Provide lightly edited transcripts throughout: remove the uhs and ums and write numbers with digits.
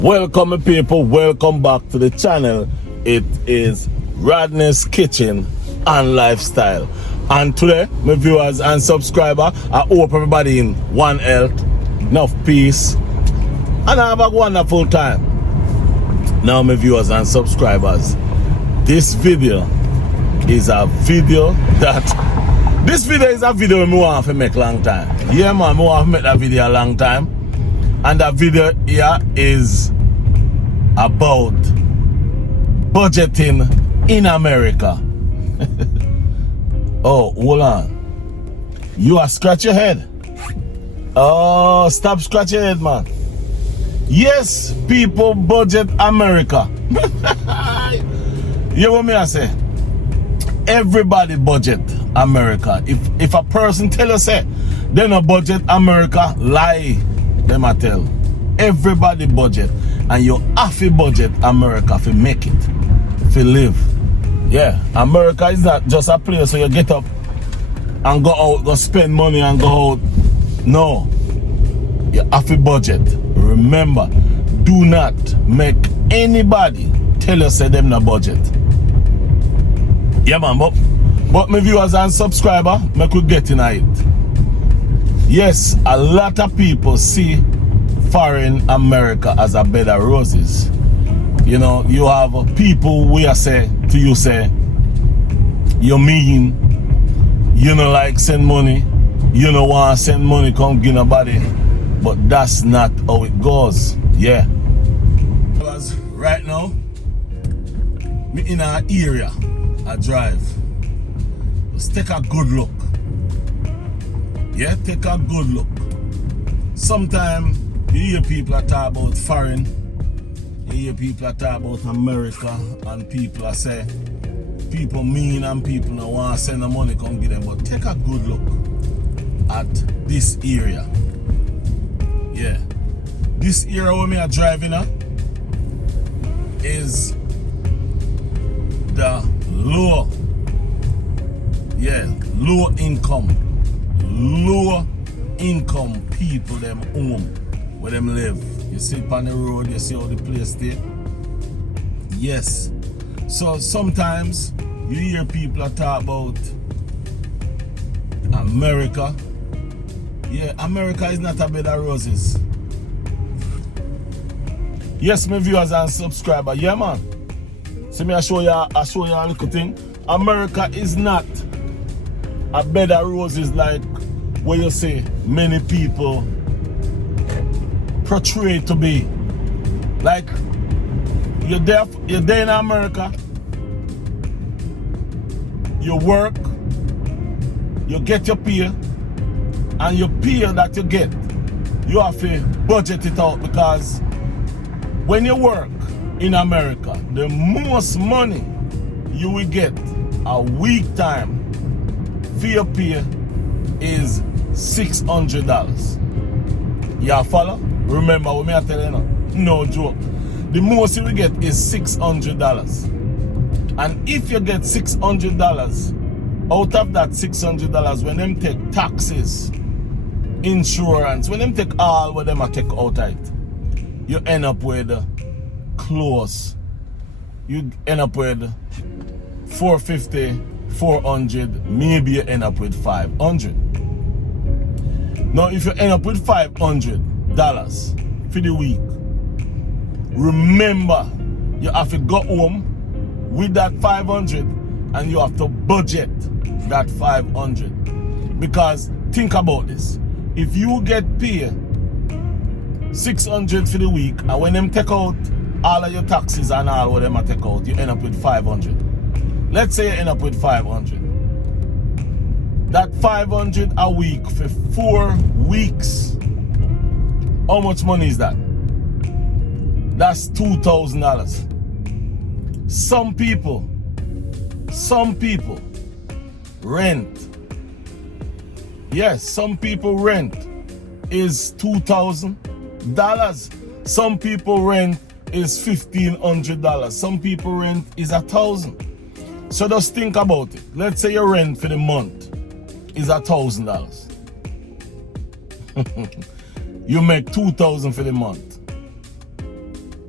Welcome people, welcome back to the channel. It is Rodney's Kitchen and Lifestyle, and today my viewers and subscribers, I hope everybody in one health, enough peace, and have a wonderful time. Now my viewers and subscribers, this video is a video I want to make long time. Yeah man, I want to make that video a long time. And that video here is about budgeting in America. Oh, hold on. You are scratch your head. Oh, stop scratch your head, man. Yes, people budget America. You know what me I say? Everybody budget America. If a person tell you say they no budget America, lie. Them I tell. Everybody budget, and you have to budget America to make it, to live. Yeah, America is not just a place where you get up and go out, go spend money and go out. No, you have to budget. Remember, do not make anybody tell you say them no budget. Yeah man, but my viewers and subscribers, me could get in it. Yes, a lot of people see foreign America as a bed of roses. You know, you have people who say to you, say, you mean, you know, like send money, you know, want to send money, come give nobody. But that's not how it goes. Yeah. Because right now, me in an area, I drive. Let's take a good look. Yeah, take a good look. Sometimes you hear people are talk about foreign, you hear people are talk about America, and people are say people mean and people don't want to send the money come give them. But take a good look at this area. Yeah, this area where me are driving at is the low income people them home where them live. You see on the road, you see how the place there. Yes. So sometimes you hear people talk about America. Yeah, America is not a bed of roses. Yes, my viewers and subscribers. Yeah man. See me I show you a little thing. America is not a bed of roses like where you say many people portray to be. Like you're there in America, you work, you get your pay, and your pay that you get, you have to budget it out, because when you work in America, the most money you will get a week time for your pay is $600. You follow? Remember what me I tell you now? No joke. The most you will get is $600. And if you get $600, out of that $600, when them take taxes, insurance, when them take all what them I take out of it, you end up with close. You end up with $450, $400, maybe you end up with $500. Now if you end up with $500 for the week, remember you have to go home with that $500 and you have to budget that $500. Because think about this, if you get paid $600 for the week, and when them take out all of your taxes and all what them take out, you end up with $500. Let's say you end up with $500. That $500 a week for 4 weeks, how much money is that? That's $2,000. Some people rent. Yes, some people rent is $2,000. Some people rent is $1,500. Some people rent is $1,000. So just think about it. Let's say your rent for the month is $1,000. You make $2,000 for the month.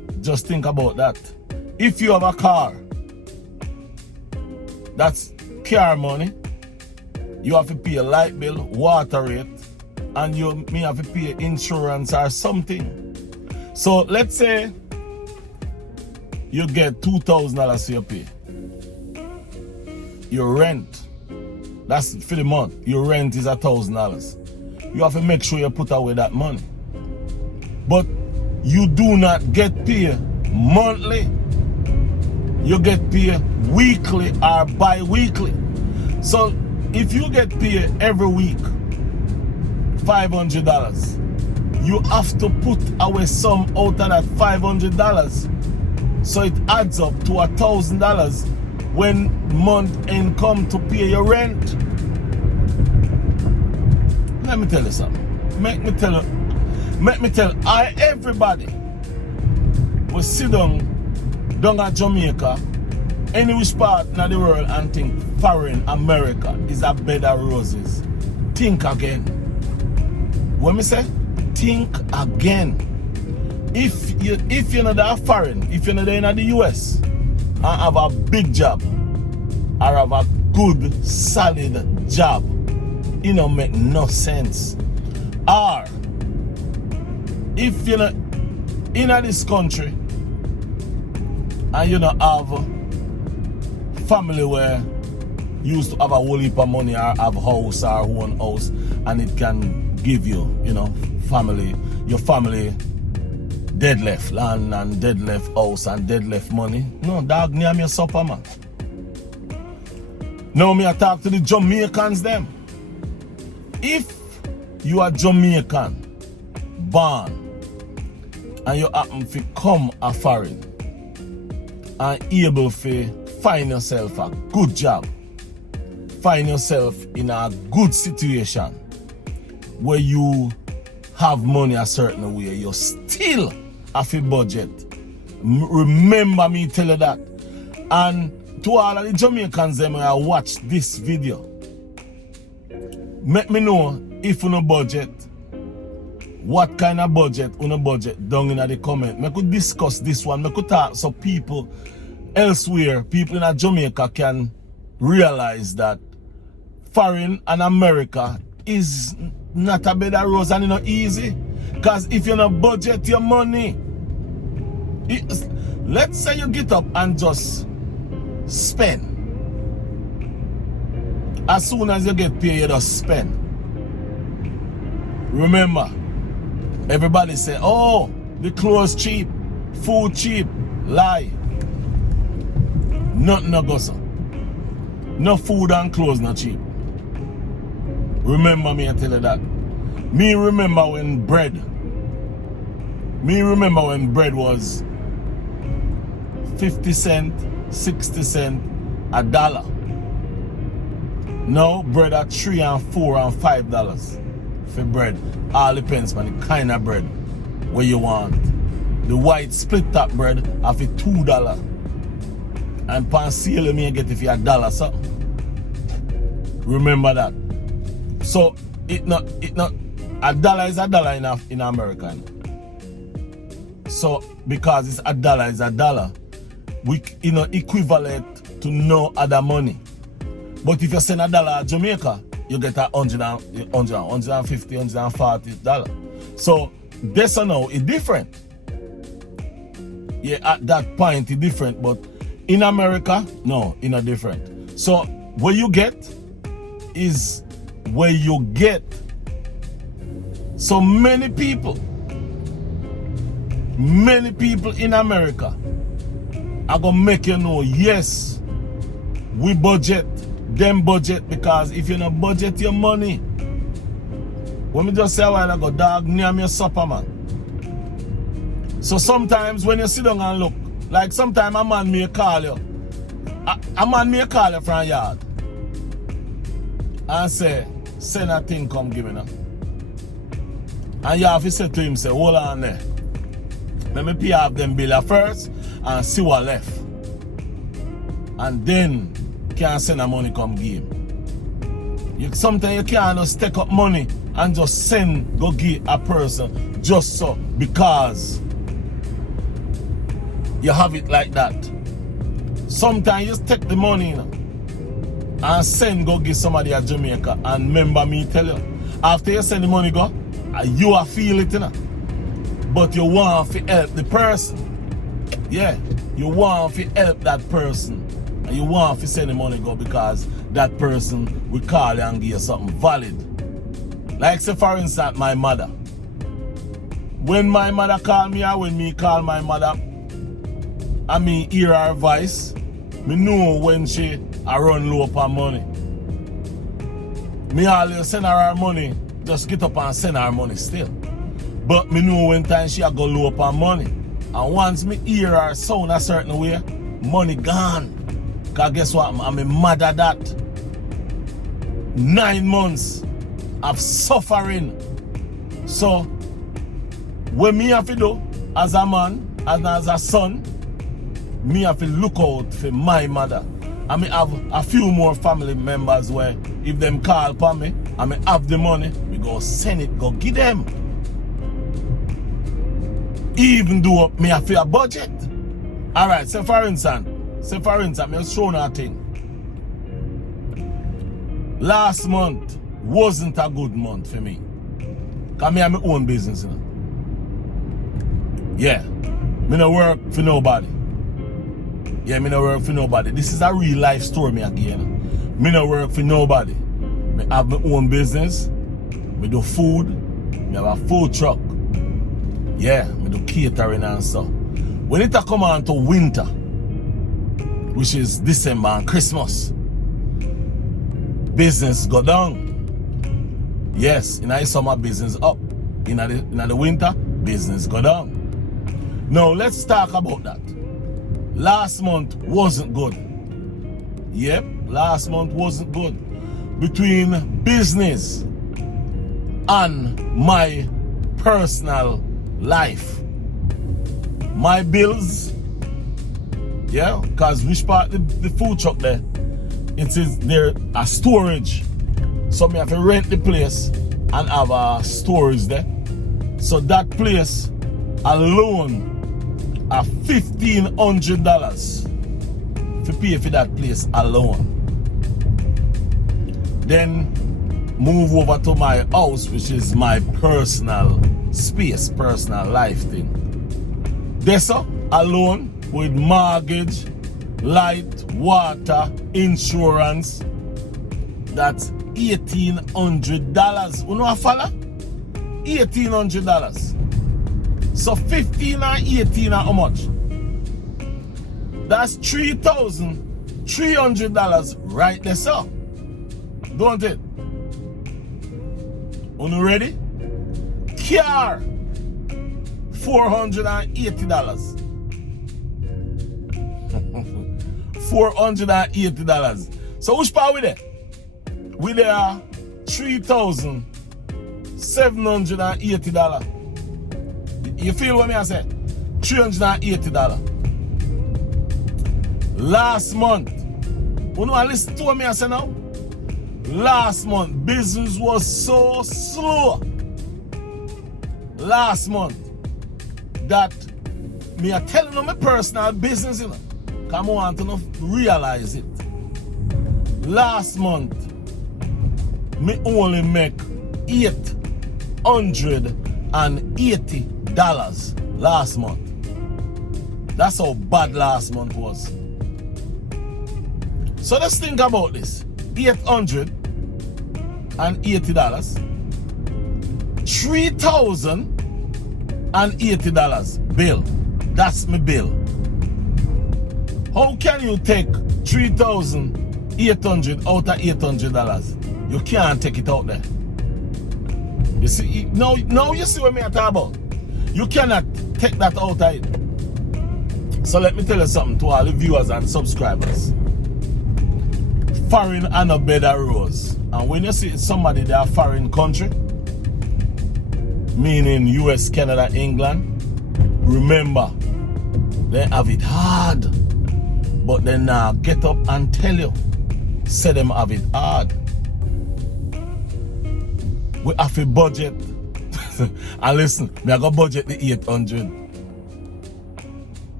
Just think about that. If you have a car, that's car money. You have to pay a light bill, water rate, and you may have to pay insurance or something. So let's say you get $2,000 for your pay. Your rent, that's for the month. Your rent is $1,000. You have to make sure you put away that money. But you do not get paid monthly. You get paid weekly or bi-weekly. So if you get paid every week $500, you have to put away some out of that $500. So it adds up to $1,000 when month end come to pay your rent. Let me tell you something. Make me tell everybody will sit down at Jamaica, any which part in the world, and think foreign America is a bed of roses. Think again. What me say? Think again. If you're not that foreign, if you're not in the US and have a big job or have a good solid job, it don't make no sense. Or if you're not in this country and you don't have family where you used to have a whole heap of money or have a house or own house, and it can give you, family, your family dead left land and dead left house and dead left money. No, dog, name your supper, man. Now me I talk to the Jamaicans them. If you are Jamaican born and you happen to come a foreign and able to find yourself a good job, find yourself in a good situation where you have money a certain way, you still have a budget. Remember me tell you that. And to all of the Jamaicans them I watch this video, make me know if you no budget, what kind of budget you no budget down in the comment. Me could discuss this one. Me could talk so people elsewhere, people in Jamaica can realize that foreign and America is not a bed of roses and it's not easy. Because if you not budget your money, let's say you get up and just spend. As soon as you get paid, you just spend. Remember, everybody say, oh, the clothes cheap, food cheap. Lie. Nothing no go so. No food and clothes not cheap. Remember me, I tell you that. Me remember when bread was 50 cents, 60 cents, $1. Now bread at $3 and $4 and $5 for bread. All depends on the kind of bread where you want. The white split top bread have it $2. And pan sale you may get if you $1 something. Remember that. So it not $1 is $1 in America. So because it's $1 is $1, we equivalent to no other money. But if you send $1 to Jamaica, you get $150, $140. So this or now is different. Yeah, at that point it's different, but in America, no, it's not different. So what you get is where you get. So many people in America are gonna make you know, yes, we budget, them budget, because if you not budget your money, when me just say a while ago, dog, name your supper, man. So sometimes when you sit down and look, like sometimes a man may call you, a man may call you from yard and say, send a thing come give me now. And you have to say to him, say, hold on there. Let me pay off them bill first and see what left. And then can send the money come give him. Sometimes you can't just take up money and just go give a person just so because you have it like that. Sometimes you just take the money, you know, and send go give somebody at Jamaica. And remember me tell you, after you send the money go, you are feel it, you know. But you want to help the person. Yeah, you want to help that person. And you want to send the money go because that person will call you and give you something valid. Like say for instance, my mother. When my mother call me or when me call my mother, and me hear her voice, me know when she run low upon money. Me always send her money, just get up and send her money still. But me know when time she go low upon money. And once me hear her sound a certain way, money gone. Cause guess what? I'm mad at that. 9 months of suffering. So, what me have to do as a man, as a son, me have to look out for my mother. I may have a few more family members where if them call upon me, I may have the money, we go send it, go give them. Even though me have a budget. Alright, say for instance, me just show a thing. Last month wasn't a good month for me. Cause me have my own business, you know. Yeah. Me no work for nobody. Yeah, me no work for nobody. This is a real life story me again. Me no work for nobody. Me have my own business. Me do food. Me have a food truck. Yeah, me do catering and stuff. When it come on to winter, which is December and Christmas, business go down. Yes, in the summer business up. In the winter, business go down. Now let's talk about that. Last month wasn't good. Yep, last month wasn't good. Between business and my personal life. My bills, yeah, because which part the food truck there, it is there a storage. So me have to rent the place and have a storage there. So that place alone are $1,500 to pay for that place alone. Then move over to my house, which is my personal space, personal life thing. This alone with mortgage, light, water, insurance, that's $1,800. You know what, fella? $1,800. So 15 and 18 are how much? That's $3,300 right there, sir. Don't it? Are you ready? Car, $480. $480. So which part we there? We there $3,780. You feel what me I say? $380. Last month, you know, listen to what me I say now? Last month, business was so slow. Last month, that me are telling you my personal business, you know. Come on to realize it. Last month, me only make $880 last month. That's how bad last month was. So let's think about this. $880, $3,080 bill. That's my bill. How can you take $3,800 out of $800? You can't take it out there. You see, now you see what me talk about. You cannot take that out of it. So let me tell you something to all the viewers and subscribers. Foreign and a better rose. And when you see somebody that are foreign country, meaning US, Canada, England, remember, they have it hard. But then now get up and tell you, say them have it hard. We have a budget. And listen, me I got budget the 800.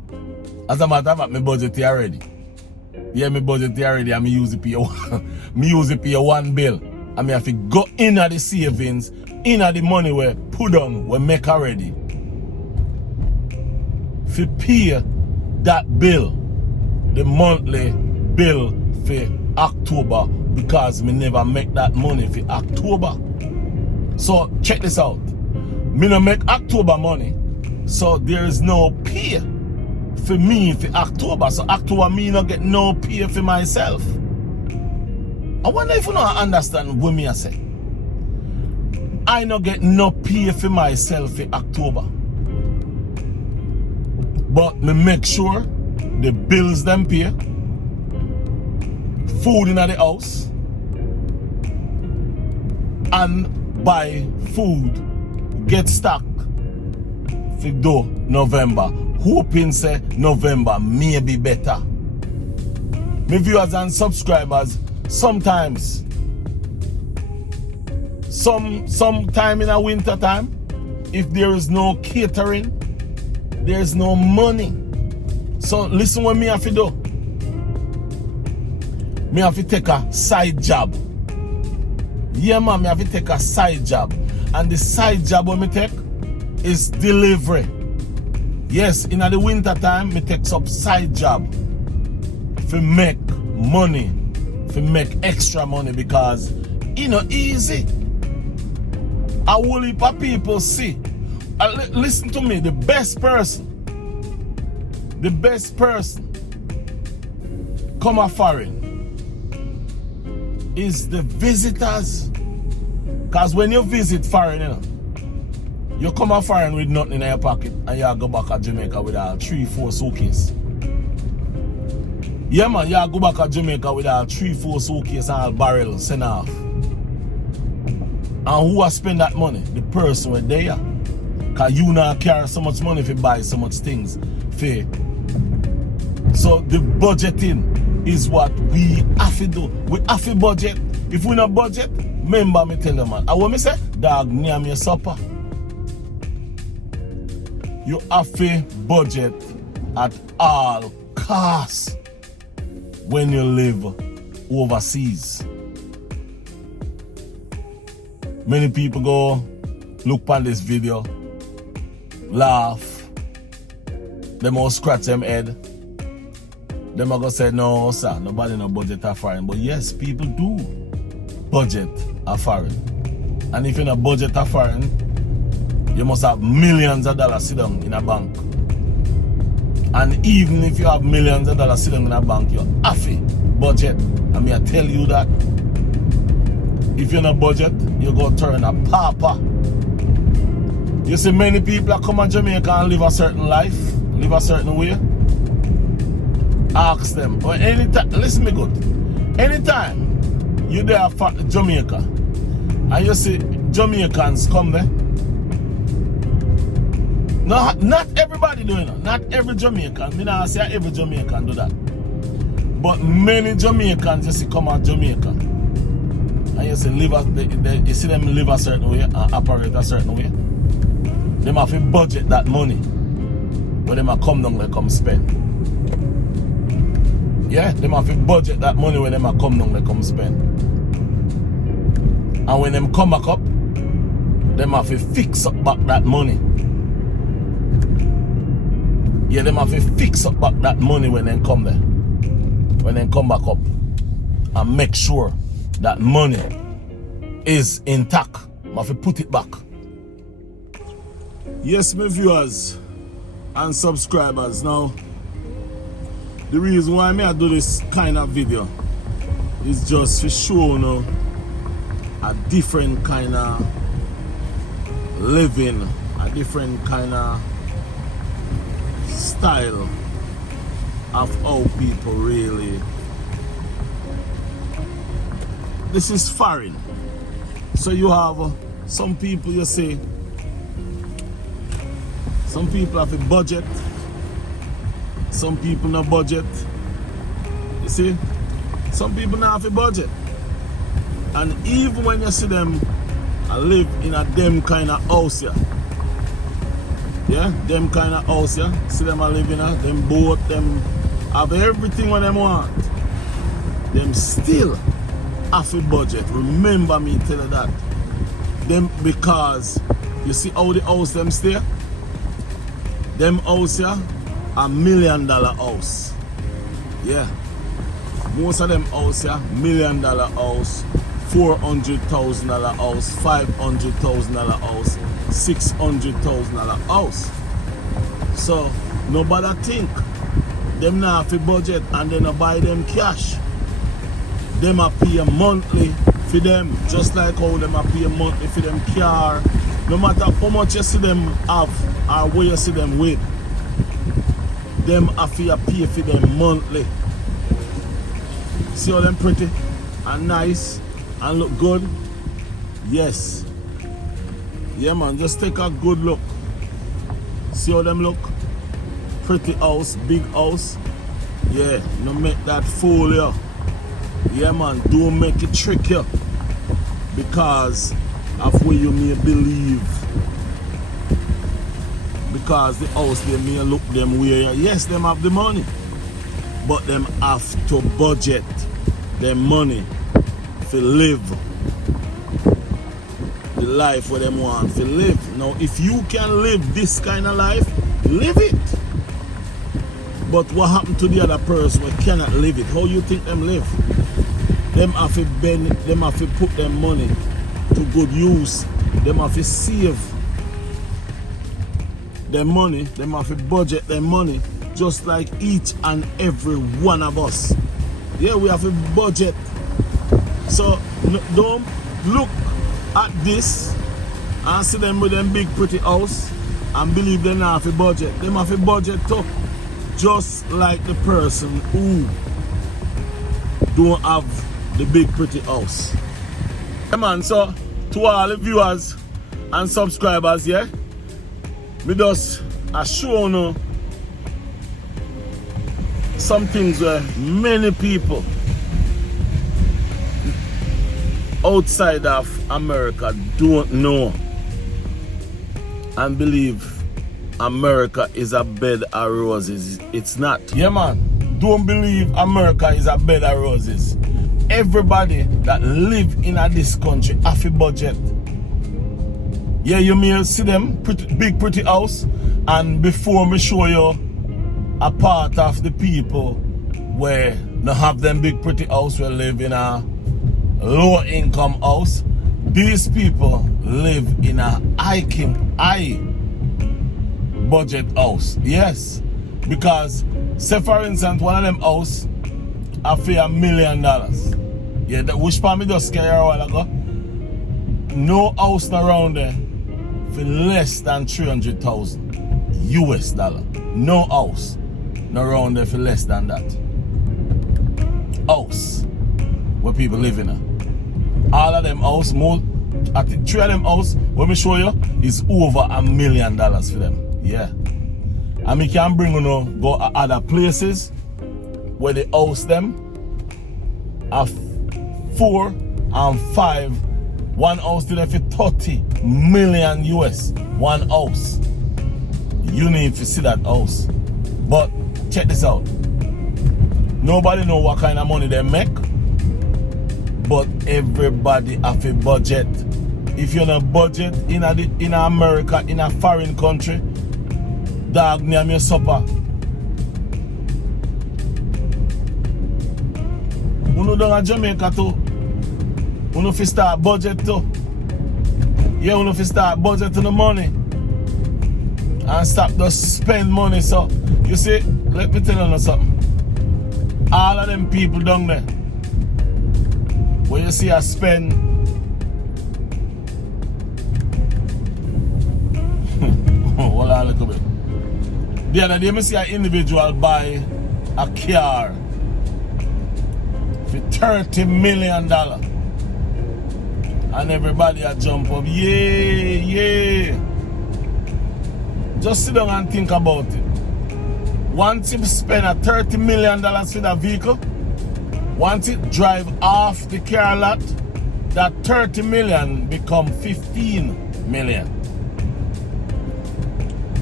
As a matter of fact, me budget here already. Yeah, me budget here already and me use it pay me use it pay one bill. And me have to go in at the savings, in at the money where put on, we make already. For pay that bill, the monthly bill for October, because me never make that money for October. So check this out. Me no make October money, so there is no pay for me for October. So October me no get no pay for myself. I wonder if you don't understand what me I say. I no get no pay for myself for October. But me make sure the bills them pay, food in the house, and buy food, get stock for do November. Hoping say November may be better. My viewers and subscribers, sometimes, sometime in a winter time, if there is no catering, there is no money. So listen what me have to do. Me have to take a side job. Yeah man, me have to take a side job. And the side job what me take is delivery. Yes, in the winter time, me take some side job to make money, to make extra money, because you know easy. A whole heap of people see. Listen to me, the best person come a foreign is the visitors. Because when you visit foreign, you know, you come a foreign with nothing in your pocket and you go back to Jamaica with a 3-4 suitcase. Yeah man, you go back to Jamaica with a 3-4 suitcase and a barrel sent off. And who has spent that money? The person were there. Because you now carry so much money if you buy so much things. Fair. So the budgeting is what we have to do. We have to budget. If we not budget, remember me tell you man. And what me say? Dog, near me supper. You have to budget at all costs when you live overseas. Many people go look on this video, laugh, them all scratch them head. Them are gonna say, no sir, nobody no budget a foreign. But yes, people do budget a foreign. And if you're not budget a foreign, you must have millions of dollars sit down in a bank. And even if you have millions of dollars sit down in a bank, you're have to budget. I mean, I tell you that. If you're not budget, you're going to turn a pauper. You see, many people that come to Jamaica and live a certain life, live a certain way. Ask them. Or anytime, listen me good. Anytime you're there for Jamaica and you see Jamaicans come there, no, not everybody doing it. Not every Jamaican. Me not say every Jamaican do that. But many Jamaicans you see come out Jamaica. And you see, you see them live a certain way and operate a certain way. They have to budget that money. When they come down, they come spend. Yeah, they have to budget that money when they come down, they come spend. And when them come back up, they have to fix up back that money. Yeah, they have to fix up back that money when they come there. When they come back up. And make sure that money is intact. I have to put it back. Yes, my viewers and subscribers. Now, the reason why I do this kind of video is just to show you a different kind of living, a different kind of style of how people really. This is foreign. So you have some people, you say, some people have a budget, some people no budget. You see, some people not have a budget. And even when you see them live in a them kind of house here, Yeah, them kind of house, yeah. See them are living in them boat, them have everything what them want. Them still have a budget. Remember me tell you that. Them because you see how the house them stay? Them house here, $1 million house. Yeah. Most of them house here, $1 million house, $400,000 house, $500,000 house, $600,000 house. So nobody think them not have a budget and then buy them cash. Them a pay monthly for them, just like how them a pay monthly for them car. No matter how much you see them have or where you see them with, them have to pay for them monthly. See how them pretty and nice and look good? Yes. Yeah man, just take a good look. See how them look? Pretty house, big house. Yeah, no make that fool you. Yeah man, don't make it trick you because of where you may believe. Because the house they may look them way. Yes, them have the money, but them have to budget their money to live the life where them want to live. Now if you can live this kind of life, live it. But what happened to the other person who cannot live it? How you think them live? Them have to bend, them have to put their money to good use. Them have to save their money. Them have to budget their money just like each and every one of us. Yeah, we have a budget. So don't look at this and see them with them big pretty house and believe they not have a budget. Them have a budget too. Just like the person who don't have the big pretty house. Yeah man, so to all the viewers and subscribers, yeah, me just show you some things where many people outside of America don't know and believe America is a bed of roses. It's not. Yeah man, don't believe America is a bed of roses. Everybody that live in this country have a budget. Yeah, you may see them big pretty house, and before me show you a part of the people where they have them big pretty house, where live in a low income house, these people live in a high budget house. Yes, because say for instance one of them house I pay $1 million. Yeah, that which part me just scare a while ago. No house around there for less than 300,000 US dollar. No house around there for less than that. House where people live in. All of them house, more I think 3 of them house, when me show you, is over $1 million for them. Yeah. And me can bring you go to other places where they house them are 4 and 5. One house to them for 30 million US. One house. You need to see that house. But check this out. Nobody know what kind of money they make, but everybody have a budget. If you're on a budget in America, in a foreign country, dog name your supper. Uno down in Jamaica too. Uno fi start budget too. Yeah, uno fi start budget to the money. And stop just spend money. So you see, let me tell you something. All of them people down there, when you see I spend hold on a little bit. The other day I see an individual buy a car for $30 million. And everybody a jump up. Yeah. Just sit down and think about it. Once you spend a $30 million for that vehicle, once it drive off the car lot, that 30 million become 15 million.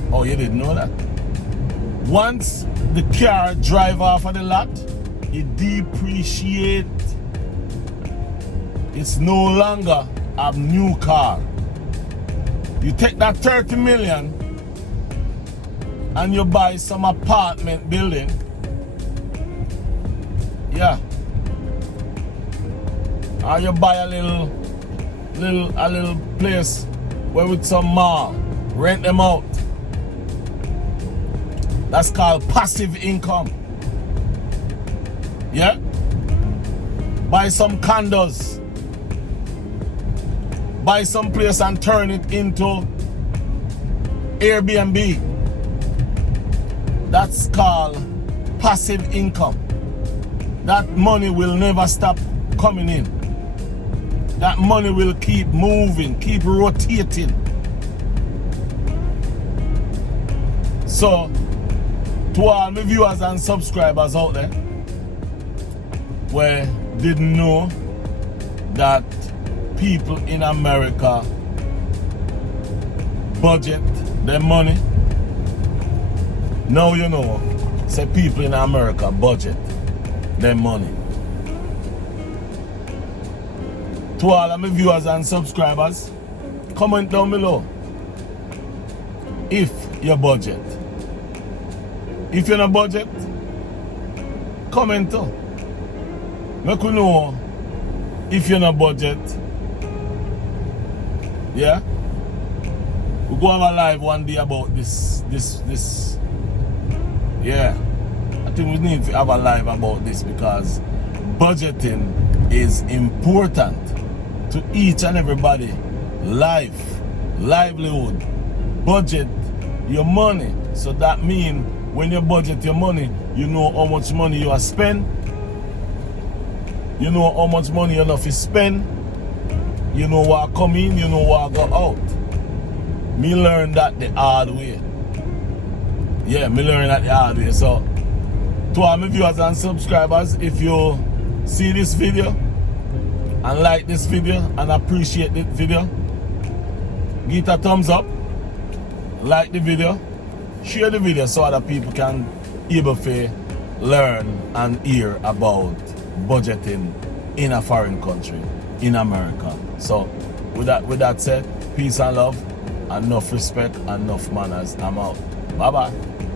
Oh, you didn't know that? Once the car drive off of the lot, it depreciates. It's no longer a new car. You take that 30 million and you buy some apartment building. Yeah. Or you buy a little place where with some mall, rent them out. That's called passive income. Yeah? Buy some condos. Buy some place and turn it into Airbnb. That's called passive income. That money will never stop coming in. That money will keep moving, keep rotating. So, to all my viewers and subscribers out there where didn't know that people in America budget their money, now you know, say people in America budget their money. To all of my viewers and subscribers, comment down below if you budget. If you're not budget, comment too. Make we know if you're not budget. Yeah? We'll go have a live one day about this. Yeah. I think we need to have a live about this because budgeting is important to each and everybody. Life, livelihood, budget your money. So that means when you budget your money, you know how much money you are spend. You know how much money you have to spend. You know what come in, you know what go out. Me learn that the hard way. Yeah, me learn that the hard way. So, to all my viewers and subscribers, if you see this video and like this video and appreciate this video, give it a thumbs up, like the video, share the video so other people can able to learn and hear about budgeting in a foreign country, in America. So with that said, peace and love, enough respect, enough manners. I'm out. Bye bye.